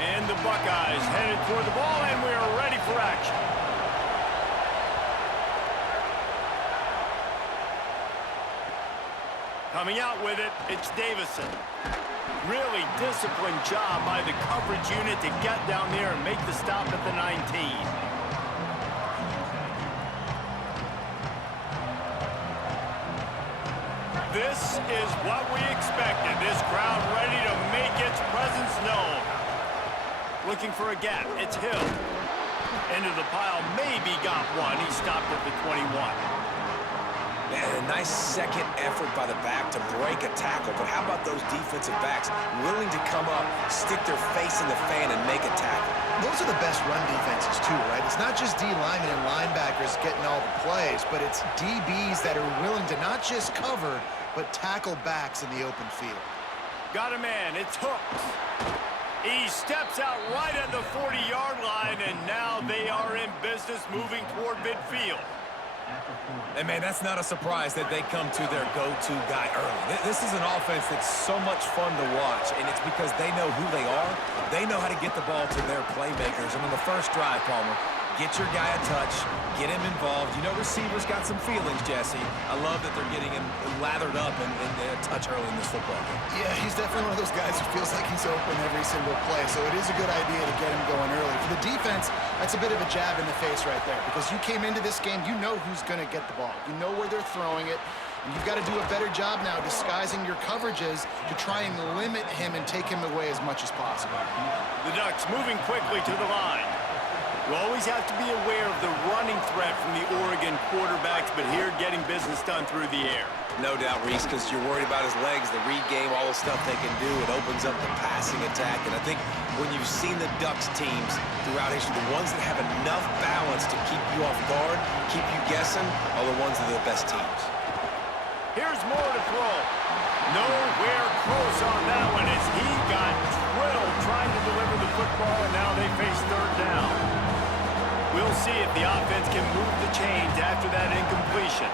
And the Buckeyes headed toward the ball, and we are ready for action. Coming out with it, it's Davison. Really disciplined job by the coverage unit to get down there and make the stop at the 19. This is what we expected. This crowd ready to make its presence known. Looking for a gap. It's Hill. Into the pile. Maybe got one. He stopped at the 21. Man, a nice second effort by the back to break a tackle. But how about those defensive backs willing to come up, stick their face in the fan, and make a tackle? Those are the best run defenses, too, right? It's not just D linemen and linebackers getting all the plays, but it's DBs that are willing to not just cover, but tackle backs in the open field. Got a man. It's Hooks. He steps out right at the 40-yard line, and now they are in business moving toward midfield. And, man, that's not a surprise that they come to their go-to guy early. This is an offense that's so much fun to watch, and it's because they know who they are. They know how to get the ball to their playmakers. And on the first drive, Palmer, get your guy a touch, get him involved. You know receivers got some feelings, Jesse. I love that they're getting him lathered up and a touch early in this football game. Yeah, he's definitely one of those guys who feels like he's open every single play, so it is a good idea to get him going early. For the defense, that's a bit of a jab in the face right there, because you came into this game, you know who's going to get the ball. You know where they're throwing it, and you've got to do a better job now disguising your coverages to try and limit him and take him away as much as possible. The Ducks moving quickly to the line. You always have to be aware of the running threat from the Oregon quarterbacks, but here getting business done through the air. No doubt, Reese, because you're worried about his legs, the read game, all the stuff they can do. It opens up the passing attack. And I think when you've seen the Ducks teams throughout history, the ones that have enough balance to keep you off guard, keep you guessing, are the ones that are the best teams. Here's Moore to throw. Nowhere close on that one as he got drilled trying to deliver the football, and now they face third down. We'll see if the offense can move the chains after that incompletion.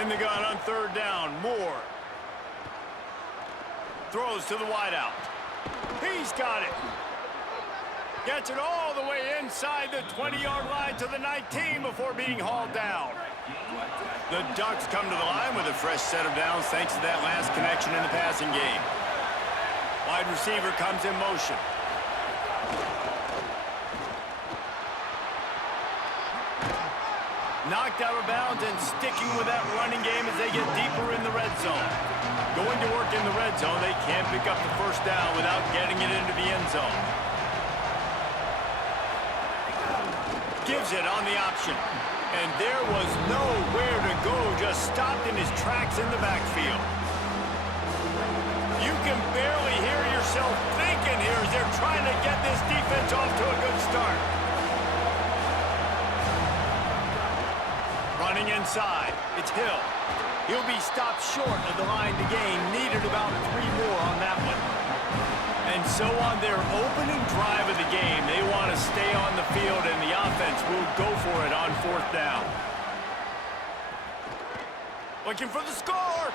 In the gun on third down, Moore. Throws to the wideout. He's got it. Gets it all the way inside the 20-yard line to the 19 before being hauled down. The Ducks come to the line with a fresh set of downs thanks to that last connection in the passing game. Wide receiver comes in motion. Knocked out of bounds and sticking with that running game as they get deeper in the red zone. Going to work in the red zone, they can't pick up the first down without getting it into the end zone. Gives it on the option. And there was nowhere to go, just stopped in his tracks in the backfield. You can barely hear yourself thinking here as they're trying to get this defense off to a good start. Running inside, it's Hill. He'll be stopped short of the line to gain, needed about 3 more on that one. And so on their opening drive of the game, they want to stay on the field, and the offense will go for it on fourth down. Looking for the score.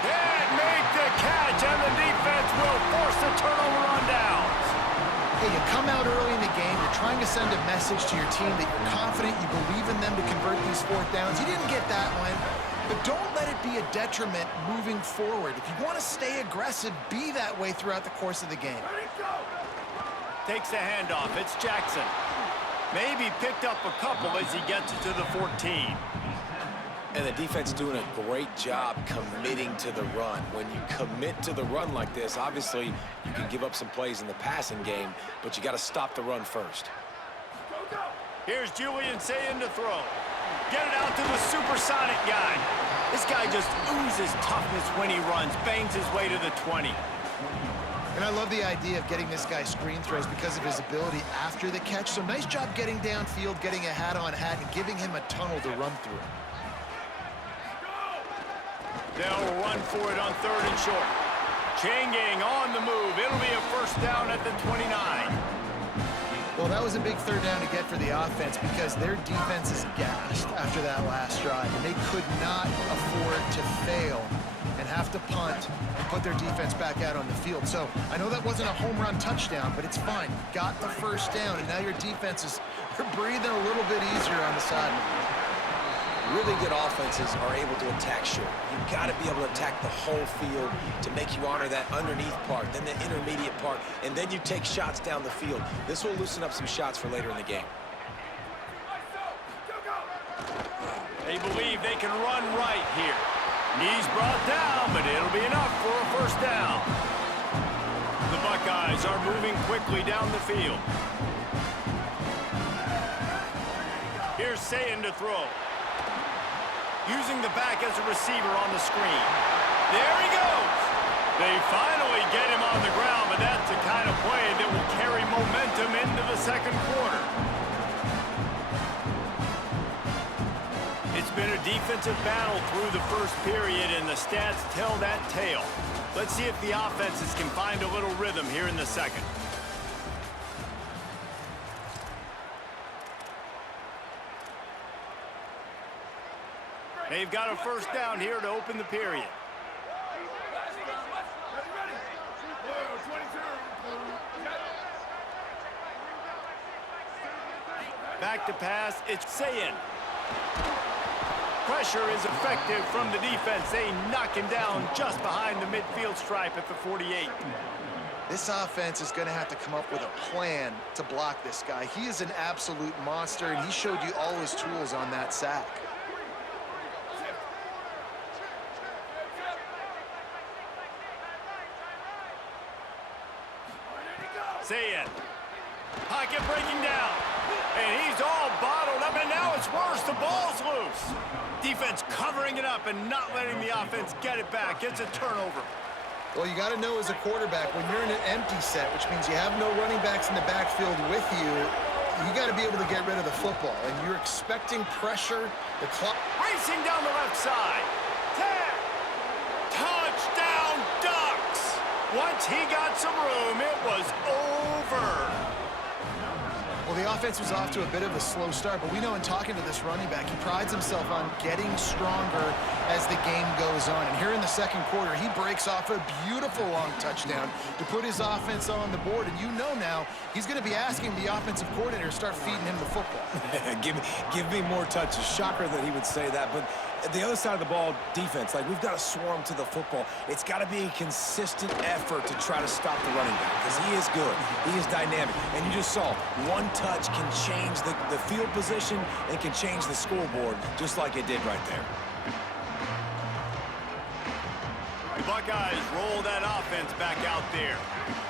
Can't make the catch, and the defense will force the turnover on downs. Hey, you come out early in the game, you're trying to send a message to your team that you're confident, you believe in them to convert these fourth downs. You didn't get that one. But don't let it be a detriment moving forward. If you want to stay aggressive, be that way throughout the course of the game. Takes the handoff. It's Jackson. Maybe picked up a couple as he gets it to the 14. And the defense doing a great job committing to the run. When you commit to the run like this, obviously you can give up some plays in the passing game, but you got to stop the run first. Here's Julian Sayin to throw. Get it out to the supersonic guy. This guy just oozes toughness when he runs, bangs his way to the 20. And I love the idea of getting this guy screen throws because of his ability after the catch. So nice job getting downfield, getting a hat-on-hat, and giving him a tunnel to run through. They'll run for it on third and short. Changing on the move. It'll be a first down at the 29. Well, that was a big third down to get for the offense because their defense is gassed after that last drive, and they could not afford to fail and have to punt and put their defense back out on the field. So I know that wasn't a home run touchdown, but it's fine. You got the first down, and now your defense is breathing a little bit easier on the sideline. Really good offenses are able to attack short. You've got to be able to attack the whole field to make you honor that underneath part, then the intermediate part, and then you take shots down the field. This will loosen up some shots for later in the game. They believe they can run right here. Knees brought down, but it'll be enough for a first down. The Buckeyes are moving quickly down the field. Here's Sayin to throw. Using the back as a receiver on the screen. There he goes. They finally get him on the ground, but that's the kind of play that will carry momentum into the second quarter. It's been a defensive battle through the first period, and the stats tell that tale. Let's see if the offenses can find a little rhythm here in the second. They've got a first down here to open the period. Back to pass, it's Sayin. Pressure is effective from the defense. They knock him down just behind the midfield stripe at the 48. This offense is going to have to come up with a plan to block this guy. He is an absolute monster, and he showed you all his tools on that sack. Sayin. Pocket breaking down. And he's all bottled up, and now it's worse. The ball's loose. Defense covering it up and not letting the offense get it back. It's a turnover. Well, you got to know as a quarterback, when you're in an empty set, which means you have no running backs in the backfield with you, you got to be able to get rid of the football. And you're expecting pressure. The clock racing down the left side. 10. Touchdown, Ducks. Once he got some room, it was over. Well, the offense was off to a bit of a slow start, but we know in talking to this running back, he prides himself on getting stronger as the game goes on. And here in the second quarter, he breaks off a beautiful long touchdown to put his offense on the board. And you know now he's going to be asking the offensive coordinator to start feeding him the football. give me more touches. Shocker that he would say that, but the other side of the ball, defense, like we've got to swarm to the football. It's got to be a consistent effort to try to stop the running back because he is good. He is dynamic. And you just saw one touch can change the field position and can change the scoreboard just like it did right there. The Buckeyes roll that offense back out there.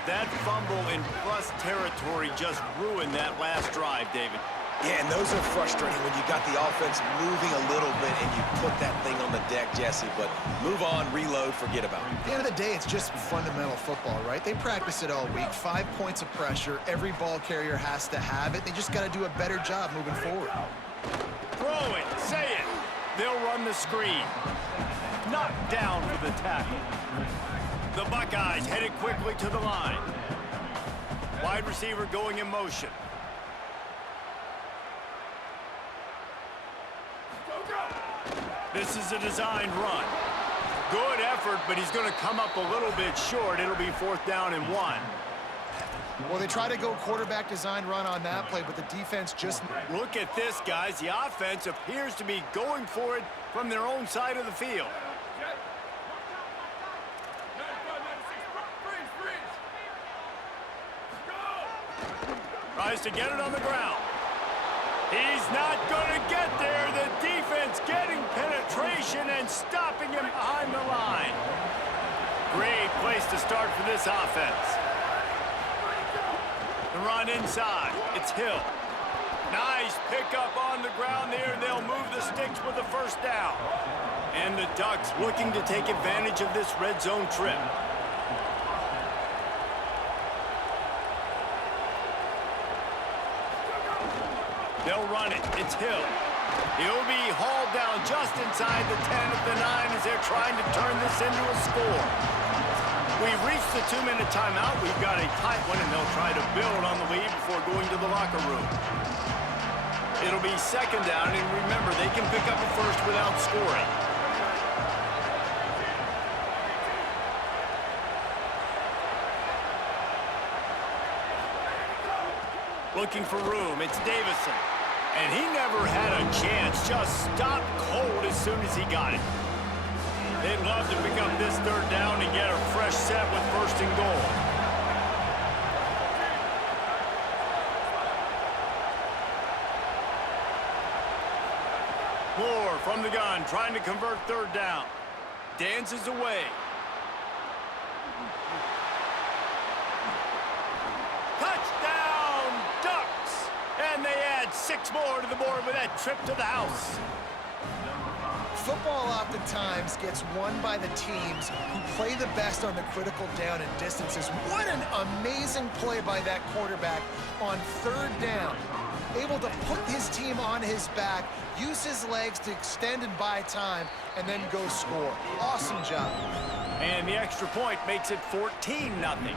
That fumble in plus territory just ruined that last drive, David. Yeah, and those are frustrating when you got the offense moving a little bit and you put that thing on the deck, Jesse. But move on, reload, forget about it. At the end of the day, it's just fundamental football, right? They practice it all week. 5 points of pressure. Every ball carrier has to have it. They just got to do a better job moving forward. Throw it, say it. They'll run the screen. Knocked down for the tackle. The Buckeyes headed quickly to the line. Wide receiver going in motion. This is a designed run. Good effort, but he's going to come up a little bit short. It'll be 4th down and 1. Well, they try to go quarterback design run on that play, but the defense just... Look at this, guys. The offense appears to be going for it from their own side of the field. Tries to get it on the ground. He's not going to get there. The defense getting penetration and stopping him behind the line. Great place to start for this offense. The run inside. It's Hill. Nice pickup on the ground there. They'll move the sticks with the first down. And the Ducks looking to take advantage of this red zone trip. They'll run it. It's Hill. He'll be hauled down just inside the 10 at the 9 as they're trying to turn this into a score. We've reached the 2-minute timeout. We've got a tight one, and they'll try to build on the lead before going to the locker room. It'll be second down, and remember, they can pick up a first without scoring. Looking for room, it's Davison. And he never had a chance, just stopped cold as soon as he got it. They'd love to pick up this third down and get a fresh set with first and goal. Moore from the gun, trying to convert third down. Dances away. Touchdown, Ducks! And they add 6 more to the board with that trip to the house. Football oftentimes gets won by the teams who play the best on the critical down and distances. What an amazing play by that quarterback on third down. Able to put his team on his back, use his legs to extend and buy time, and then go score. Awesome job. And the extra point makes it 14-0.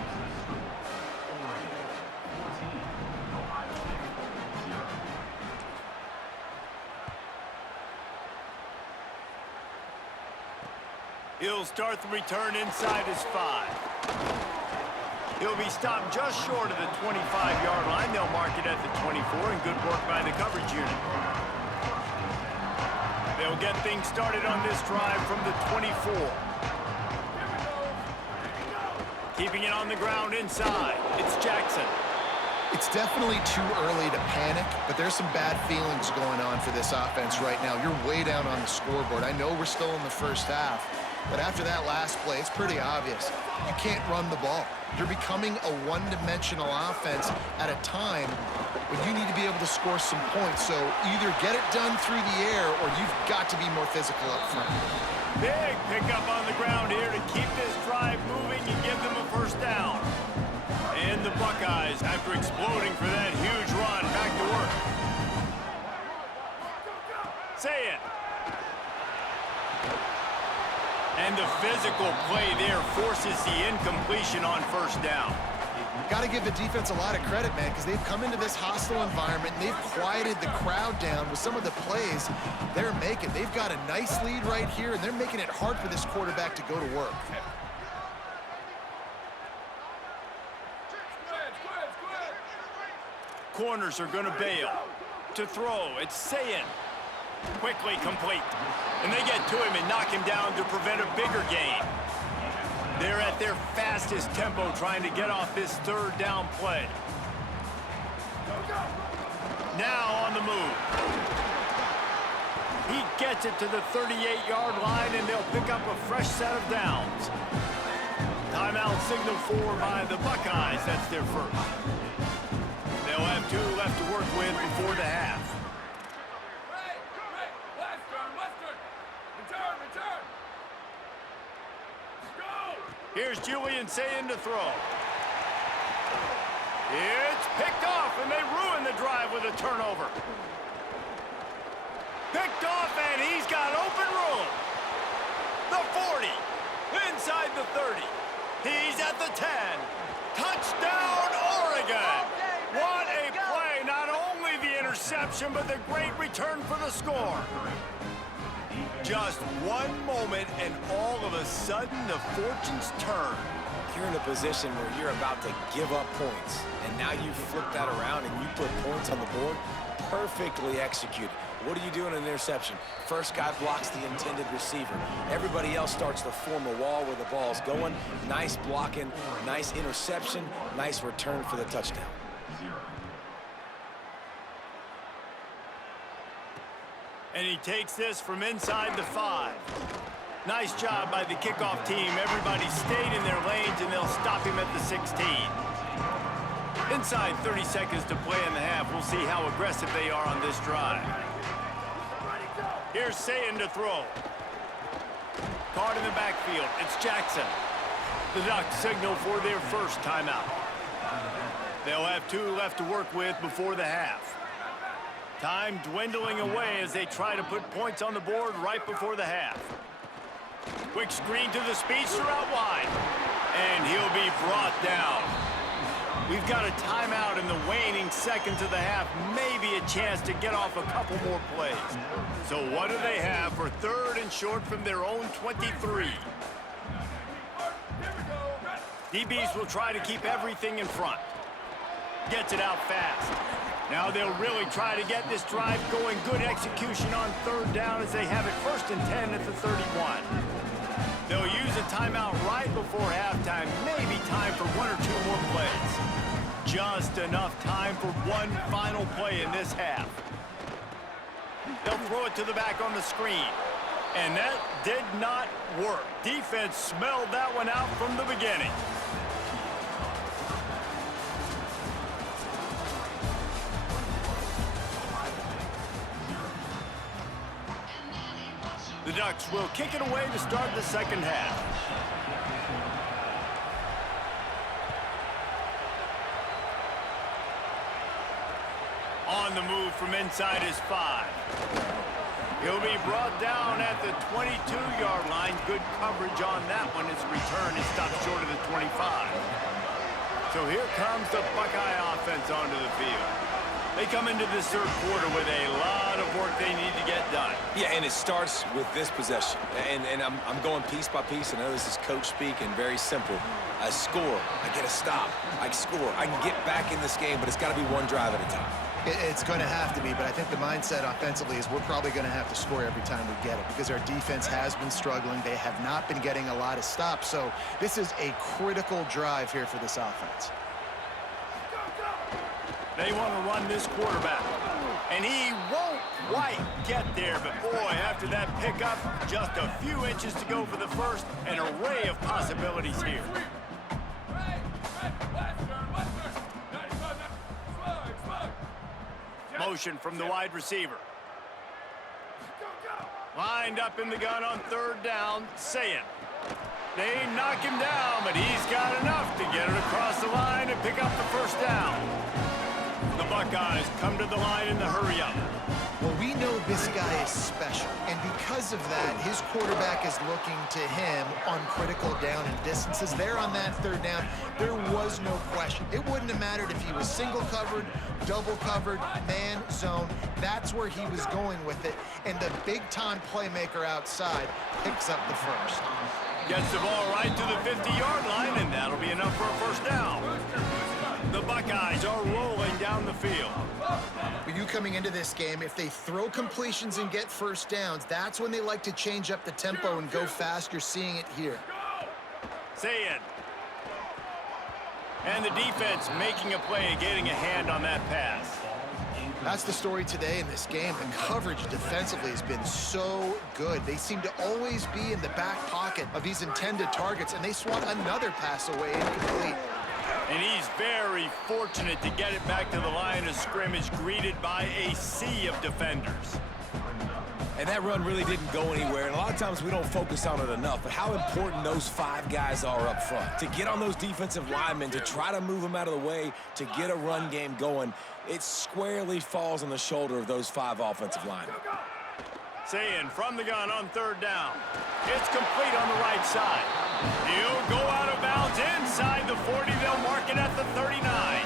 He'll start the return inside his 5. He'll be stopped just short of the 25-yard line. They'll mark it at the 24, and good work by the coverage unit. They'll get things started on this drive from the 24. Keeping it on the ground inside. It's Jackson. It's definitely too early to panic, but there's some bad feelings going on for this offense right now. You're way down on the scoreboard. I know we're still in the first half, but after that last play, it's pretty obvious. You can't run the ball. You're becoming a one-dimensional offense at a time when you need to be able to score some points. So either get it done through the air or you've got to be more physical up front. Big pickup on the ground here to keep this drive moving and give them a first down. And the Buckeyes, after exploding for that huge run, back to work. Say it. And the physical play there forces the incompletion on first down. Got to give the defense a lot of credit, man, because they've come into this hostile environment and they've quieted the crowd down with some of the plays they're making. They've got a nice lead right here, and they're making it hard for this quarterback to go to work. Corners are going to bail. To throw, it's Sayin. Quickly complete. And they get to him and knock him down to prevent a bigger gain. They're at their fastest tempo trying to get off this third down play. Now on the move. He gets it to the 38-yard line, and they'll pick up a fresh set of downs. Timeout signal for by the Buckeyes. That's their first. They'll have 2 left to work with before the half. Here's Julian Sayin to throw. It's picked off, and they ruin the drive with a turnover. Picked off, and he's got open room. The 40, inside the 30. He's at the 10. Touchdown, Oregon. What a play. Not only the interception, but the great return for the score. Just one moment, and all of a sudden, the fortunes turn. You're in a position where you're about to give up points, and now you flip that around and you put points on the board. Perfectly executed. What do you do in an interception? First guy blocks the intended receiver. Everybody else starts to form a wall where the ball's going. Nice blocking, nice interception, nice return for the touchdown. And he takes this from inside the 5. Nice job by the kickoff team. Everybody stayed in their lanes, and they'll stop him at the 16. Inside 30 seconds to play in the half. We'll see how aggressive they are on this drive. Here's Sayin to throw. Caught in the backfield. It's Jackson. The Ducks signal for their first timeout. They'll have 2 left to work with before the half. Time dwindling away as they try to put points on the board right before the half. Quick screen to the speedster out wide. And he'll be brought down. We've got a timeout in the waning seconds of the half. Maybe a chance to get off a couple more plays. So what do they have for 3rd and short from their own 23? DBs will try to keep everything in front. Gets it out fast. Now they'll really try to get this drive going. Good execution on 3rd down as they have it 1st and 10 at the 31. They'll use a timeout right before halftime. Maybe time for 1 or 2 more plays. Just enough time for one final play in this half. They'll throw it to the back on the screen. And that did not work. Defense smelled that one out from the beginning. The Ducks will kick it away to start the second half. On the move from inside his 5. He'll be brought down at the 22-yard line. Good coverage on that one. His return is stopped short of the 25. So here comes the Buckeye offense onto the field. They come into this 3rd quarter with a lot of work they need to get done. Yeah, and it starts with this possession. And I'm going piece by piece. I know this is coach speak and very simple. I score. I get a stop. I score. I can get back in this game, but it's got to be one drive at a time. It's going to have to be, but I think the mindset offensively is we're probably going to have to score every time we get it because our defense has been struggling. They have not been getting a lot of stops, so this is a critical drive here for this offense. They want to run this quarterback, and he won't quite get there, but boy, after that pickup, just a few inches to go for the first, an array of possibilities here. Motion from the wide receiver. Lined up in the gun on 3rd down, Sayin. They knock him down, but he's got enough to get it across the line and pick up the 1st down. The Buckeyes come to the line in the hurry-up. Well, we know this guy is special, and because of that, his quarterback is looking to him on critical down and distances. There on that 3rd down, there was no question. It wouldn't have mattered if he was single covered, double covered, man, zone. That's where he was going with it, and the big-time playmaker outside picks up the 1st. Gets the ball right to the 50-yard line, and that'll be enough for a 1st down. The Buckeyes are rolling down the field. But you coming into this game, if they throw completions and get 1st downs, that's when they like to change up the tempo and go fast. You're seeing it here. Say it. And the defense making a play and getting a hand on that pass. That's the story today in this game. The coverage defensively has been so good. They seem to always be in the back pocket of these intended targets, and they swat another pass away incomplete. And he's very fortunate to get it back to the line of scrimmage, greeted by a sea of defenders. And that run really didn't go anywhere, and a lot of times we don't focus on it enough, but how important those 5 guys are up front. To get on those defensive linemen, to try to move them out of the way, to get a run game going, it squarely falls on the shoulder of those 5 offensive linemen. Sayin from the gun on 3rd down. It's complete on the right side. He'll go out of bounds inside the 40. They'll mark it at the 39.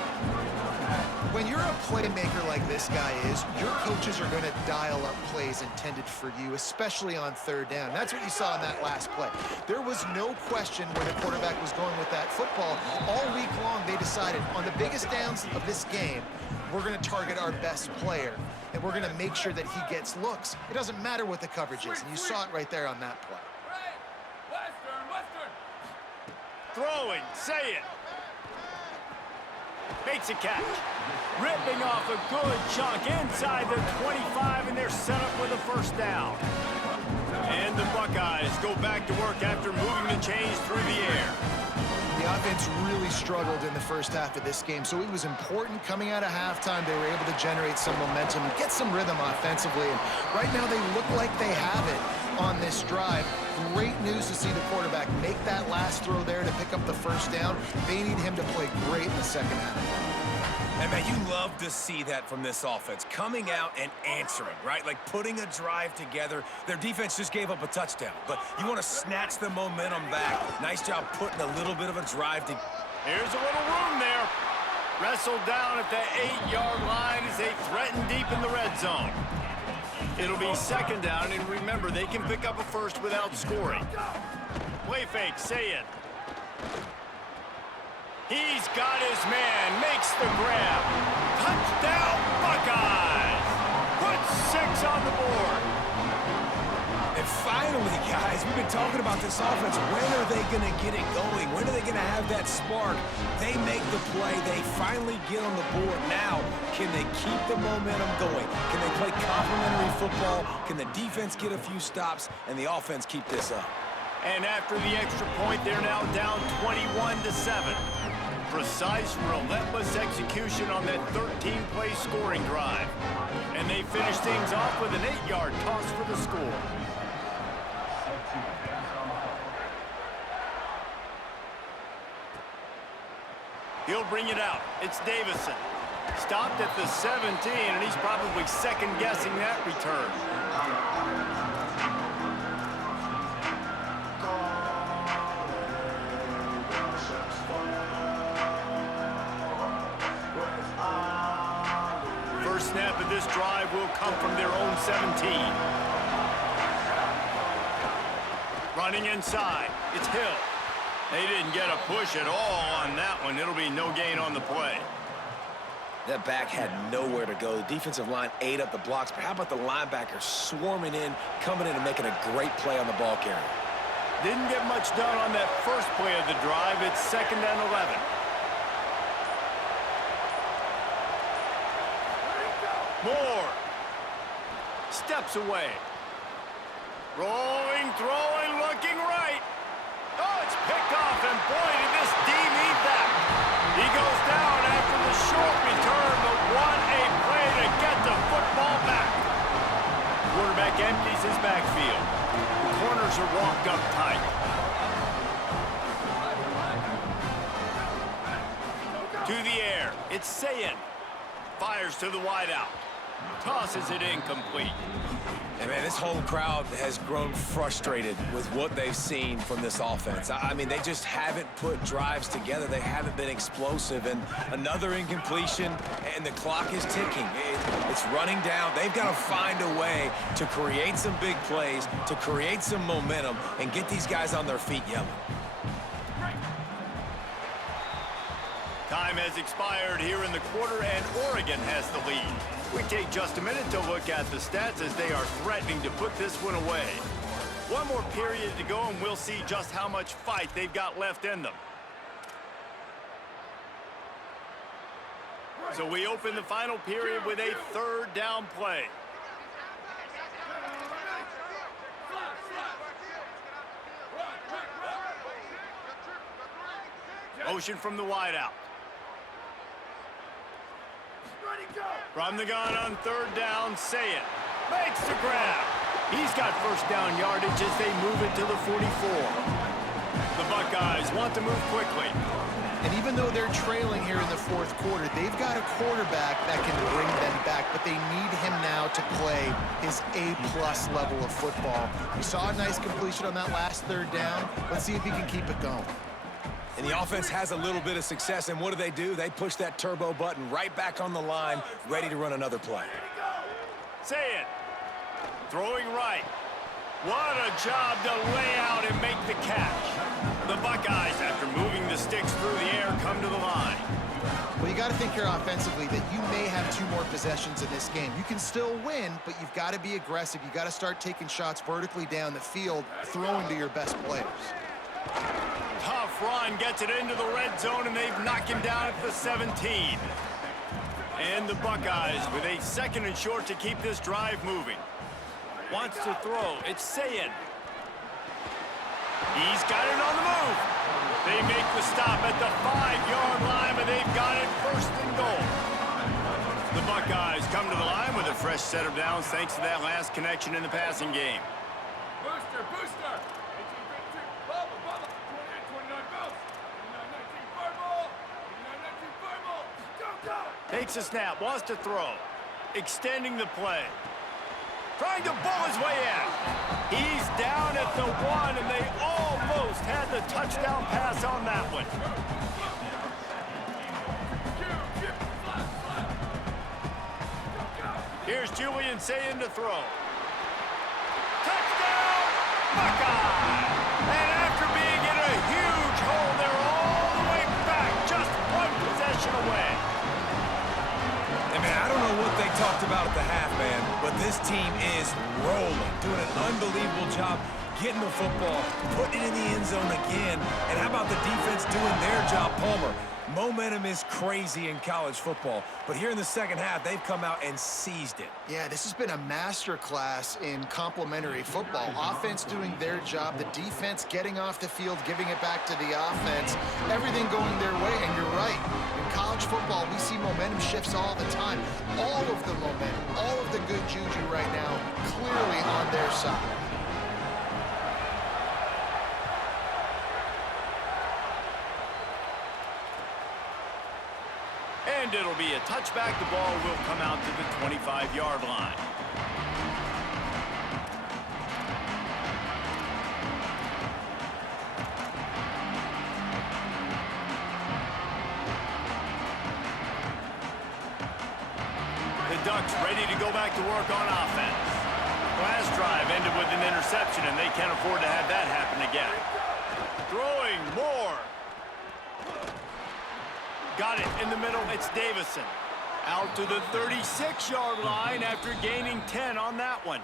When you're a playmaker like this guy is, your coaches are going to dial up plays intended for you, especially on 3rd down. That's what you saw in that last play. There was no question where the quarterback was going with that football. All week long, they decided on the biggest downs of this game, we're going to target our best player, and we're going to make sure that he gets looks. It doesn't matter what the coverage is, and you saw it right there on that play. Throwing, say it. Makes a catch. Ripping off a good chunk inside the 25, and they're set up with a 1st down. And the Buckeyes go back to work after moving the chains through the air. The offense really struggled in the first half of this game, so it was important coming out of halftime. They were able to generate some momentum and get some rhythm offensively, and right now they look like they have it. on this drive. Great news to see the quarterback make that last throw there to pick up the first down. They need him to play great in the second half. And, man, you love to see that from this offense. Coming out and answering, right? Like putting a drive together. Their defense just gave up a touchdown. But you want to snatch the momentum back. Nice job putting a little bit of a drive to... Here's a little room there. Wrestled down at the 8-yard line as they threaten deep in the red zone. It'll be second down, and remember, they can pick up a first without scoring. Play fake, say it. He's got his man, makes the grab. Touchdown, Buckeyes! Put 6 on the board. And finally, guys, we've been talking about this offense. When are they going to get it going? When are they going to have that spark? They make the play. They finally get on the board. Now, can they keep the momentum going? Can they play complementary football? Can the defense get a few stops and the offense keep this up? And after the extra point, they're now down 21-7. Precise, relentless execution on that 13-play scoring drive. And they finish things off with an 8-yard toss for the score. He'll bring it out. It's Davison. Stopped at the 17, and he's probably second-guessing that return. First snap of this drive will come from their own 17. Running inside, it's Hill. They didn't get a push at all on that one. It'll be no gain on the play. That back had nowhere to go. The defensive line ate up the blocks, but how about the linebackers swarming in, coming in and making a great play on the ball carrier? Didn't get much done on that first play of the drive. It's second and 11. Moore steps away. Rolling, throwing, looking right. Oh, it's picked off, and boy, did this D need that. He goes down after the short return, but what a play to get the football back. Quarterback empties his backfield. The corners are walked up tight. To the air, it's Sayin. Fires to the wideout. Tosses it incomplete. And, man, this whole crowd has grown frustrated with what they've seen from this offense. I mean, they just haven't put drives together. They haven't been explosive. And another incompletion, and the clock is ticking. It's running down. They've got to find a way to create some big plays, to create some momentum, and get these guys on their feet yelling. Time has expired here in the quarter, and Oregon has the lead. We take just a minute to look at the stats as they are threatening to put this one away. One more period to go, and we'll see just how much fight they've got left in them. So we open the final period with a third down play. Motion from the wideout. From the gun on third down, Sayin makes the grab. He's got first down yardage as they move it to the 44. The Buckeyes want to move quickly. And even though they're trailing here in the fourth quarter, they've got a quarterback that can bring them back, but they need him now to play his A-plus level of football. We saw a nice completion on that last third down. Let's see if he can keep it going. And the offense has a little bit of success, and what do? They push that turbo button right back on the line, ready to run another play. Sayin throwing right. What a job to lay out and make the catch. The Buckeyes, after moving the sticks through the air, come to the line. Well, you got to think here offensively that you may have 2 more possessions in this game. You can still win, but you've got to be aggressive. You've got to start taking shots vertically down the field, throwing to your best players. Tough run, gets it into the red zone, and they've knocked him down at the 17. And the Buckeyes with a second and short to keep this drive moving. Wants to throw. It's Sayin. He's got it on the move. They make the stop at the 5-yard line, but they've got it first and goal. The Buckeyes come to the line with a fresh set of downs thanks to that last connection in the passing game. Booster, booster! 1853, bubble, bubble! 28, 29, bounce! 29, 19, fireball! 29, 19, fireball! Go, go! Takes a snap, wants to throw. Extending the play. Trying to bull his way in. He's down at the 1, and they almost had the touchdown pass on that one. Here's Julian saying to throw. Touchdown, Buckeye! And after being in a huge hole, they're all the way back, just one possession away. And man, I don't know what they talked about at the half, man, but this team is rolling, doing an unbelievable job getting the football, putting it in the end zone again. And how about the defense doing their job, Palmer? Momentum is crazy in college football, but here in the second half, they've come out and seized it. Yeah, this has been a masterclass in complementary football. Offense doing their job, the defense getting off the field, giving it back to the offense, everything going their way, and you're right. In college football, we see momentum shifts all the time. All of the momentum, all of the good juju right now, clearly on their side. And it'll be a touchback. The ball will come out to the 25-yard line. The Ducks ready to go back to work on offense. Last drive ended with an interception, and they can't afford to have that happen again. Throwing more. Got it in the middle, it's Davison. Out to the 36-yard line after gaining 10 on that one.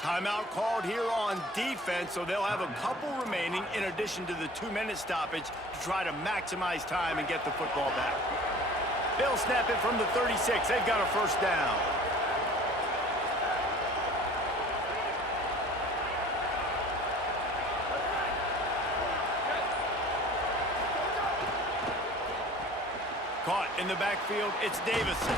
Timeout called here on defense, so they'll have a couple remaining in addition to the 2-minute stoppage to try to maximize time and get the football back. They'll snap it from the 36. They've got a first down. Caught in the backfield, it's Davison.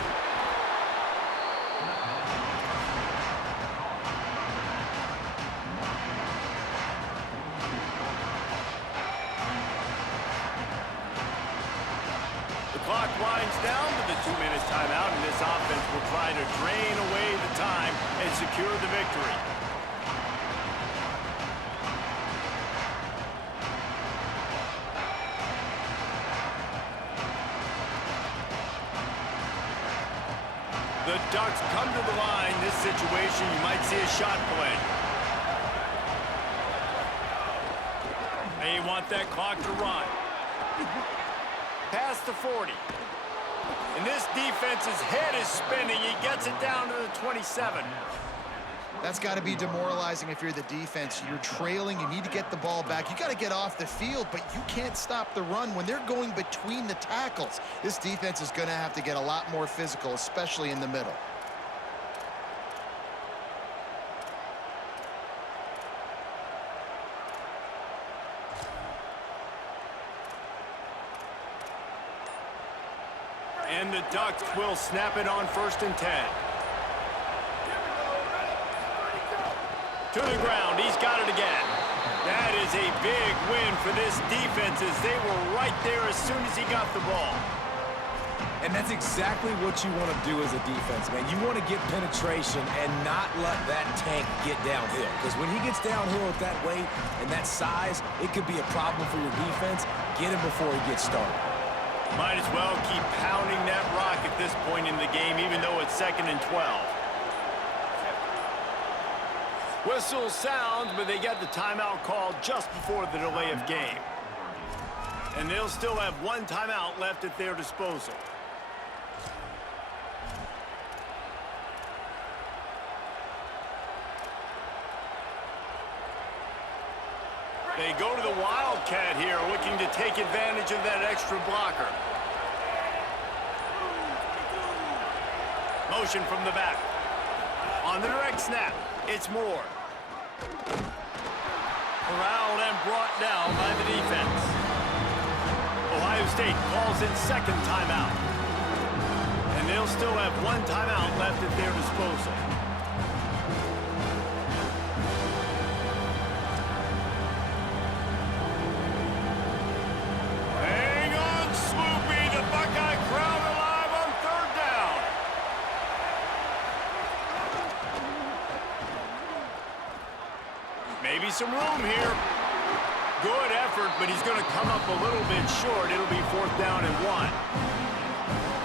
The clock winds down to the 2-minute timeout, and this offense will try to drain away the time and secure the victory. The Ducks come to the line. This situation, you might see a shot play. They want that clock to run. Past the 40. And this defense's head is spinning. He gets it down to the 27. That's got to be demoralizing if you're the defense. You're trailing, you need to get the ball back. You got to get off the field, but you can't stop the run when they're going between the tackles. This defense is going to have to get a lot more physical, especially in the middle. And the Ducks will snap it on 1st and 10. To the ground, he's got it again. That is a big win for this defense as they were right there as soon as he got the ball. And that's exactly what you want to do as a defense, man. You want to get penetration and not let that tank get downhill. Because when he gets downhill at that weight and that size, it could be a problem for your defense. Get him before he gets started. Might as well keep pounding that rock at this point in the game, even though it's 2nd and 12. Whistle sounds, but they get the timeout called just before the delay of game. And they'll still have one timeout left at their disposal. They go to the Wildcat here, looking to take advantage of that extra blocker. Motion from the back. On the direct snap, it's Moore. Corralled and brought down by the defense. Ohio State calls in 2nd timeout. And they'll still have one timeout left at their disposal. Maybe some room here. Good effort, but he's going to come up a little bit short. It'll be 4th down and 1.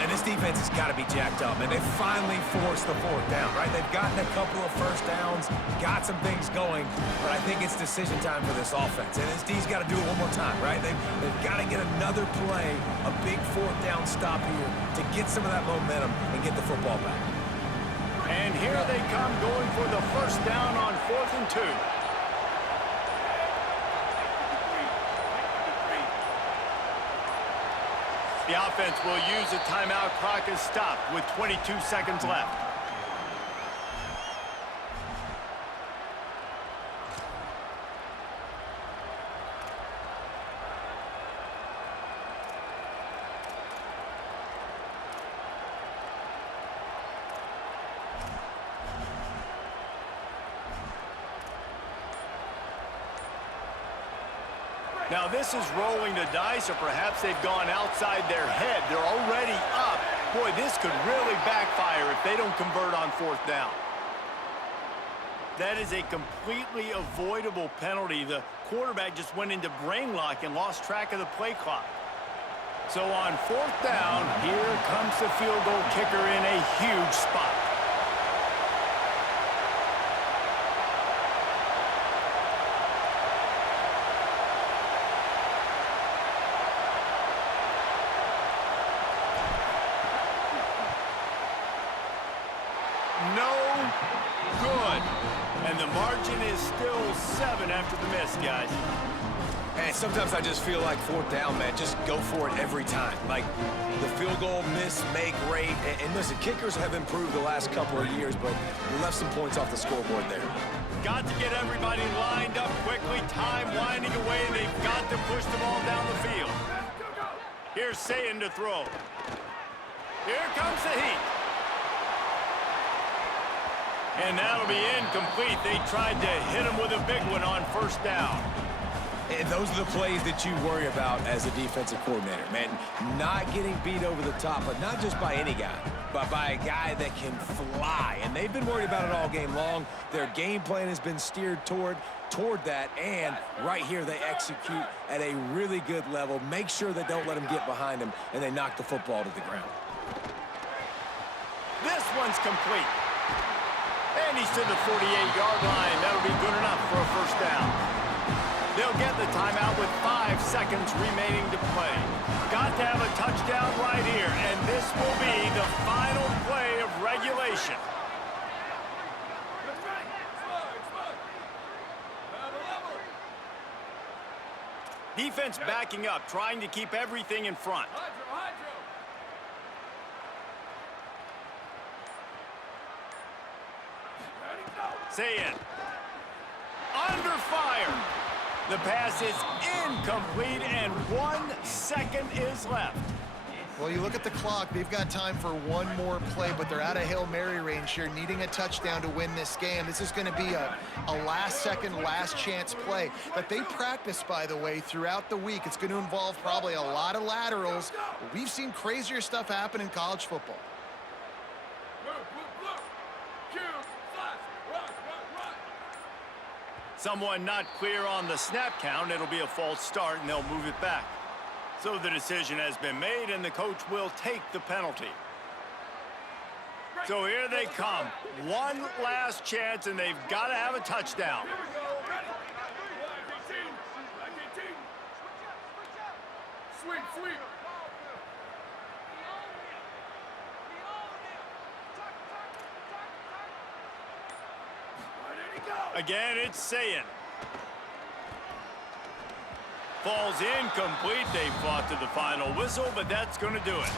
And this defense has got to be jacked up, and they finally forced the 4th down, right? They've gotten a couple of first downs, got some things going, but I think it's decision time for this offense. And this D's got to do it one more time, right? They've got to get another play, a big 4th down stop here to get some of that momentum and get the football back. And here they come going for the 1st down on 4th and 2. The offense will use a timeout. Clock is stopped with 22 seconds left. Now this is rolling the dice, or perhaps they've gone outside their head. They're already up. Boy, this could really backfire if they don't convert on 4th down. That is a completely avoidable penalty. The quarterback just went into brain lock and lost track of the play clock. So on 4th down, here comes the field goal kicker in a huge spot. No good. And the margin is still 7 after the miss, guys. And sometimes I just feel like 4th down, man, just go for it every time. Like the field goal miss, make rate. And listen, kickers have improved the last couple of years, but we left some points off the scoreboard there. Got to get everybody lined up quickly. Time winding away, and they've got to push the ball down the field. Here's Sayin to throw. Here comes the heat. And that'll be incomplete. They tried to hit him with a big one on 1st down. And those are the plays that you worry about as a defensive coordinator, man. Not getting beat over the top, but not just by any guy, but by a guy that can fly. And they've been worried about it all game long. Their game plan has been steered toward that, and right here they execute at a really good level. Make sure they don't let them get behind them, and they knock the football to the ground. This one's complete. And he's to the 48-yard line. That'll be good enough for a 1st down. They'll get the timeout with 5 seconds remaining to play. Got to have a touchdown right here, and this will be the final play of regulation. Defense backing up, trying to keep everything in front. Sayin under fire. The pass is incomplete, and 1 second is left. Well, you look at the clock. They've got time for one more play, but they're out of Hail Mary range here, needing a touchdown to win this game. This is going to be a last-second, last-chance play that they practice, by the way, throughout the week. It's going to involve probably a lot of laterals. We've seen crazier stuff happen in college football. Someone not clear on the snap count. It'll be a false start, and they'll move it back. So the decision has been made, and the coach will take the penalty. So here they come. One last chance, and they've got to have a touchdown. Sweep, sweep. Again, it's Sayin. Falls incomplete. They fought to the final whistle, but that's going to do it.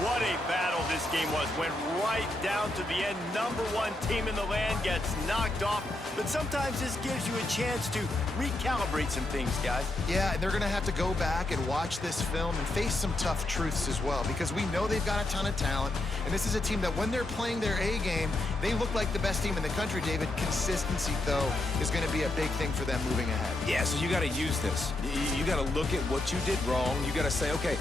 What a battle this game was. Went right down to the end. #1 team in the land gets knocked off. But sometimes this gives you a chance to recalibrate some things, guys. Yeah, and they're going to have to go back and watch this film and face some tough truths as well, because we know they've got a ton of talent. And this is a team that when they're playing their A game, they look like the best team in the country, David. Consistency, though, is going to be a big thing for them moving ahead. Yeah, so you got to use this. You got to look at what you did wrong. You got to say, okay,